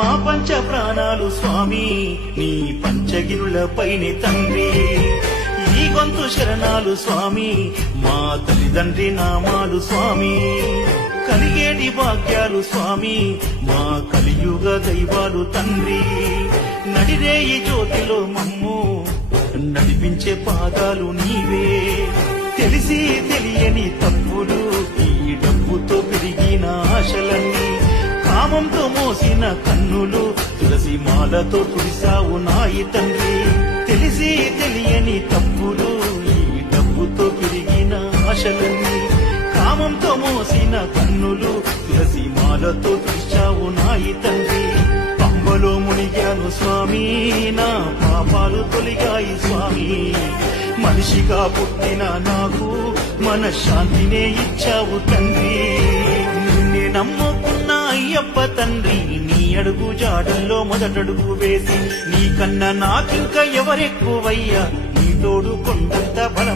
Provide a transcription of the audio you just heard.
మా పంచ ప్రాణాలు స్వామి నీ పంచగిరులపైనే తండ్రి. ఈ గొంతు శరణాలు స్వామి మా తల్లిదండ్రి నామాలు స్వామి. కలిగేటి భాగ్యాలు స్వామి మా కలియుగ దైవాలు తండ్రి. నడిరేయి జ్యోతిలో మమ్ము నడిపించే పాదాలు నీవే. నామంతో మోసిన కన్నులు తులసి మాలతో తుడిసావు నాయి తండ్రి. తెలిసి తెలియని తప్పులు ఈ డబ్బుతో పెరిగిన ఆశలన్నీ. కామంతో మోసిన కన్నులు తులసి మాలతో తుడిచావు నాయి తండ్రి. పంబలో మునిగాను స్వామి నా పాపాలు తొలిగాయి స్వామి. మనిషిగా పుట్టిన నాకు మన శాంతినే ఇచ్చావు తండ్రి. నిన్నే నమ్ముకున్న అయ్యప్ప తండ్రి నీ అడుగు జాడల్లో మొదటడుగు వేసి నీ కన్నా నాకింక ఎవరెక్కువయ్యా? నీ తోడు కొండంత బల